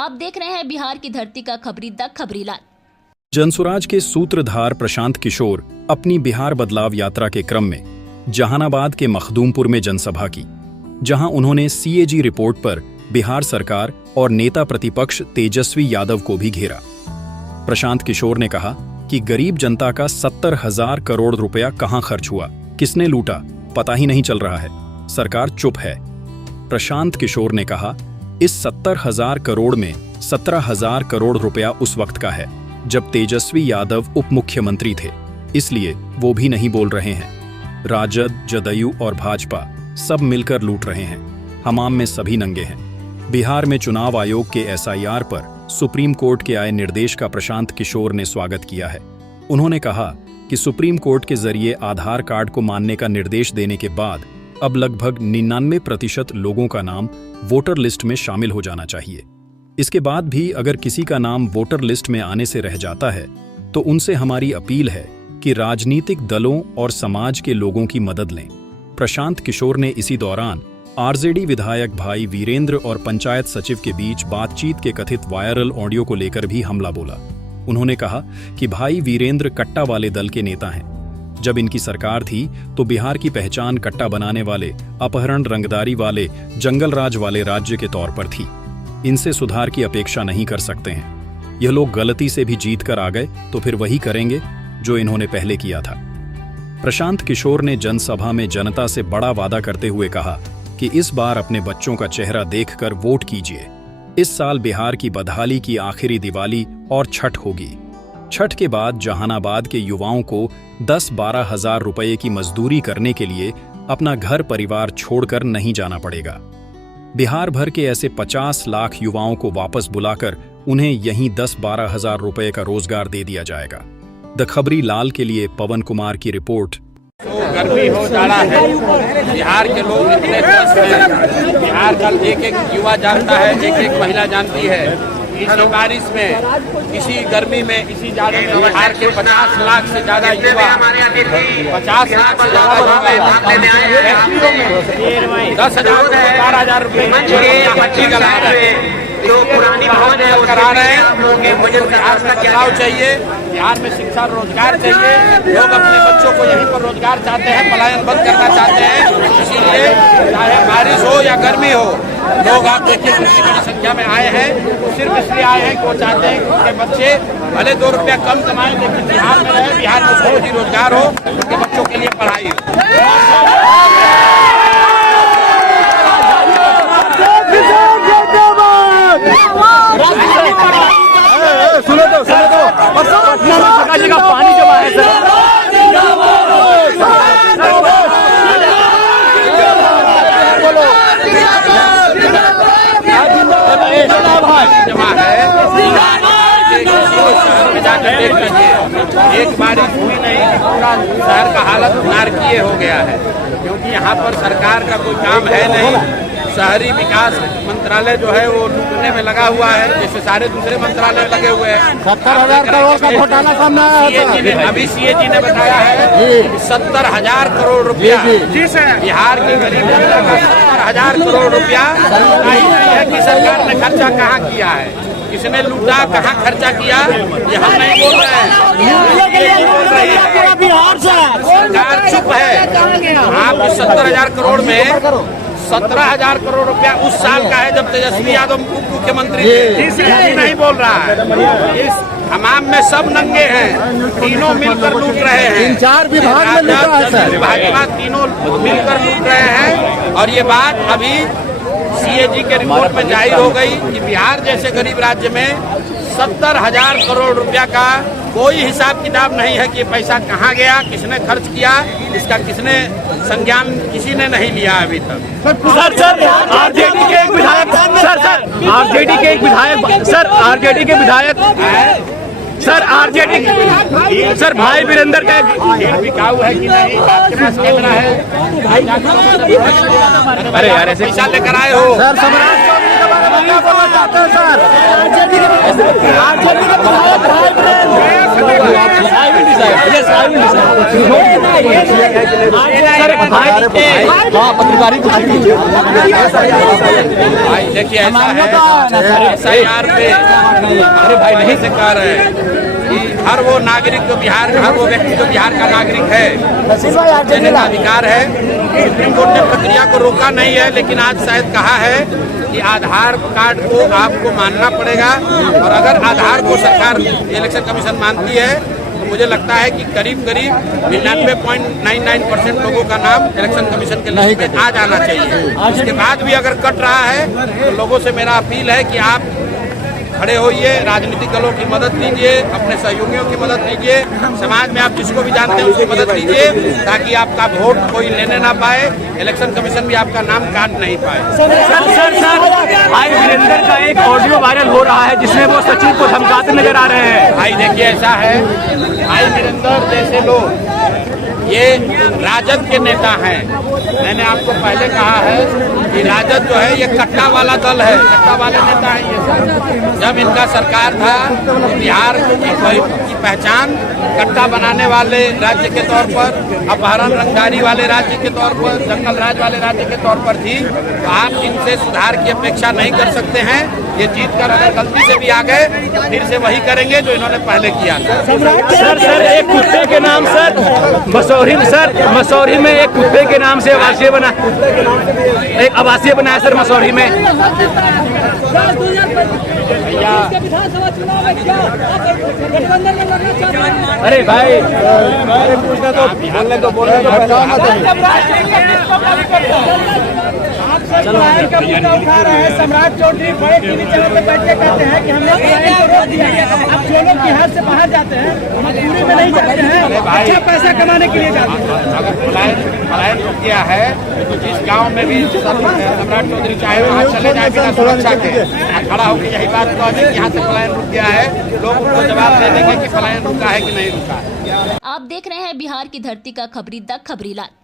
आप देख रहे हैं बिहार की धरती का खबरी द खबरीलाल। जनसुराज के सूत्रधार प्रशांत किशोर अपनी बिहार बदलाव यात्रा के क्रम में जहानाबाद के मखदूमपुर में जनसभा की, जहां उन्होंने सीएजी रिपोर्ट पर बिहार सरकार और नेता प्रतिपक्ष तेजस्वी यादव को भी घेरा। प्रशांत किशोर ने कहा कि गरीब जनता का 70,000 करोड़ रुपया कहां खर्च हुआ, किसने लूटा, पता ही नहीं चल रहा है, सरकार चुप है। प्रशांत किशोर ने कहा, इस 70,000 करोड़ में 17,000 करोड़ रुपया उस वक्त का है जब तेजस्वी यादव उप मुख्यमंत्री थे, इसलिए वो भी नहीं बोल रहे हैं। राजद, जदयू और भाजपा सब मिलकर लूट रहे हैं, हमाम में सभी नंगे हैं। बिहार में चुनाव आयोग के एसआईआर पर सुप्रीम कोर्ट के आए निर्देश का प्रशांत किशोर ने स्वागत किया है। उन्होंने कहा कि सुप्रीम कोर्ट के जरिए आधार कार्ड को मानने का निर्देश देने के बाद अब लगभग 99% लोगों का नाम वोटर लिस्ट में शामिल हो जाना चाहिए। इसके बाद भी अगर किसी का नाम वोटर लिस्ट में आने से रह जाता है तो उनसे हमारी अपील है कि राजनीतिक दलों और समाज के लोगों की मदद लें। प्रशांत किशोर ने इसी दौरान आरजेडी विधायक भाई वीरेंद्र और पंचायत सचिव के बीच बातचीत के कथित वायरल ऑडियो को लेकर भी हमला बोला। उन्होंने कहा कि भाई वीरेंद्र कट्टा वाले दल के नेता हैं। जब इनकी सरकार थी तो बिहार की पहचान कट्टा बनाने वाले, अपहरण, रंगदारी वाले, जंगल राज वाले राज्य के तौर पर थी। इनसे सुधार की अपेक्षा नहीं कर सकते हैं। यह लोग गलती से भी जीत कर आ गए तो फिर वही करेंगे जो इन्होंने पहले किया था। प्रशांत किशोर ने जनसभा में जनता से बड़ा वादा करते हुए कहा कि इस बार अपने बच्चों का चेहरा देखकर वोट कीजिए। इस साल बिहार की बदहाली की आखिरी दिवाली और छठ होगी। छठ के बाद जहानाबाद के युवाओं को 10-12 हजार रुपये की मजदूरी करने के लिए अपना घर परिवार छोड़कर नहीं जाना पड़ेगा। बिहार भर के ऐसे 50 लाख युवाओं को वापस बुलाकर उन्हें यहीं 10-12 हजार रुपये का रोजगार दे दिया जाएगा। द खबरी लाल के लिए पवन कुमार की रिपोर्ट। गर्मी हो, जाड़ा है, बिहार के लोग इतने त्रस्त हैं। बिहार का एक युवा जानता है, एक महिला जानती है। इसी बारिश में, इसी गर्मी में, इसी जाड़े में बिहार के 50 लाख से ज्यादा युवा, 50 लाख से ज्यादा युवा 10,000 से 12,000 रुपये जो पुरानी भवन है करा रहे हैं। मुझे बिहार में बदलाव चाहिए, बिहार में शिक्षा रोजगार चाहिए। लोग अपने बच्चों को यहीं पर रोजगार चाहते हैं, पलायन बंद करना चाहते हैं। इसीलिए चाहे बारिश हो या गर्मी हो, लोग आप देखिए कितनी बड़ी संख्या में आए हैं। वो सिर्फ इसलिए आए हैं कि वो चाहते हैं कि उनके बच्चे भले 2 रुपया कम कमाएं लेकिन बिहार में रहे, बिहार में उसको रोजी रोजगार हो, उनके बच्चों के लिए पढ़ाई हो। सुनो तो पटना में पानी जमा है सर। जमा है, शहर में जाकर देख लीजिए, एक बारिश हुई नहीं, पूरा शहर का हालत नारकीय हो गया है। क्योंकि यहाँ पर सरकार का कोई काम है नहीं। शहरी विकास मंत्रालय जो है वो लूटने में लगा हुआ है, जैसे सारे दूसरे मंत्रालय लगे हुए हैं। 70,000 करोड़ का घोटाला सामने आया है। अभी सीएजी ने बताया है 70,000 करोड़ रुपया बिहार की गरीब जनता का 70,000 करोड़ रुपया नहीं है कि सरकार ने खर्चा कहाँ किया है, किसने लूटा, कहाँ खर्चा किया, ये हम नहीं बोल रहे हैं। सरकार चुप है। आप 70,000 करोड़ में 17,000 करोड़ रुपया उस साल का है जब तेजस्वी यादव उप मुख्यमंत्री थे। नहीं बोल रहा है। इस हमाम में सब नंगे हैं, तीनों मिलकर लूट रहे हैं। 4 विभाग में लूट रहा है सर। भाजपा तीनों मिलकर लूट रहे हैं। और ये बात अभी सीएजी के रिपोर्ट में जाहिर हो गई कि बिहार जैसे गरीब राज्य में 70,000 करोड़ रुपया का कोई हिसाब किताब नहीं है कि पैसा कहाँ गया, किसने खर्च किया, इसका किसने संज्ञान किसी ने नहीं लिया अभी तक। सर आरजेडी के एक विधायक आरजेडी के विधायक सर भाई वीरेंद्र का बिकाऊ है कि नहीं, आपके पास कैमरा है? अरे यार पैसा लेकर आए हो सर। सम्राट चौधरी के बारे में क्या बोलना चाहते हैं सर? आरजेडी के विधायक भाई देखिए ऐसा है SIR पे अरे भाई नहीं से कह रहे हैं कि हर वो नागरिक जो बिहार हर वो व्यक्ति जो बिहार का नागरिक है देने का अधिकार है। सुप्रीम कोर्ट ने प्रक्रिया को रोका नहीं है, लेकिन आज शायद कहा है कि आधार कार्ड को आपको मानना पड़ेगा। और अगर आधार को सरकार इलेक्शन कमीशन मानती है तो मुझे लगता है कि करीब 99.99% लोगों का नाम इलेक्शन कमीशन के लिस्ट में आ जाना चाहिए। उसके बाद भी अगर कट रहा है तो लोगों से मेरा अपील है कि आप खड़े होइए, राजनीतिक दलों की मदद लीजिए, अपने सहयोगियों की मदद लीजिए, समाज में आप जिसको भी जानते हैं उसकी मदद लीजिए, ताकि आपका वोट कोई लेने ना पाए, इलेक्शन कमीशन भी आपका नाम काट नहीं पाए। सर भाई वीरेंद्र का एक ऑडियो वायरल हो रहा है जिसमें वो सचिव को धमकाते नजर आ रहे हैं। भाई देखिए ऐसा है, भाई वीरेंद्र जैसे लोग ये राजद के नेता हैं। मैंने आपको पहले कहा है कि राजद जो है ये कट्टा वाला दल है, कट्टा वाले नेता हैं ये सब। जब इनका सरकार था तो बिहार की पहचान कट्टा बनाने वाले राज्य के तौर पर, अपहरण रंगदारी वाले राज्य के तौर पर, जंगल राज वाले राज्य के तौर पर थी। तो आप इनसे सुधार की अपेक्षा नहीं कर सकते हैं। ये जीत कर अगर गलती से भी आ गए तो फिर से वही करेंगे जो इन्होंने पहले किया था। सर एक कुत्ते के नाम मसौरी में एक कुत्ते के नाम से आवासीय बना, एक आवासीय बनाया सर मसौरी में। अरे भाई का मुद्दा उठा रहे हैं। सम्राट चौधरी बड़े टीवी चैनल पे बैठ के कहते हैं कि हमने पलायन को रोक दिया है। अब जो लोग बिहार से बाहर जाते हैं मजबूरी में नहीं जाते हैं, अच्छा पैसा कमाने के लिए जाते हैं। अगर पलायन रुक गया है तो जिस गांव में भी सम्राट चौधरी चाहे वहाँ चले जाए बिना सुरक्षा के, खड़ा होकर यही बात कह दें कि यहाँ से पलायन रुक गया है, लोग उनको जवाब दे देंगे कि पलायन रुका है कि नहीं रुका है। आप देख रहे हैं बिहार की धरती का खबरी द खबरीलाल।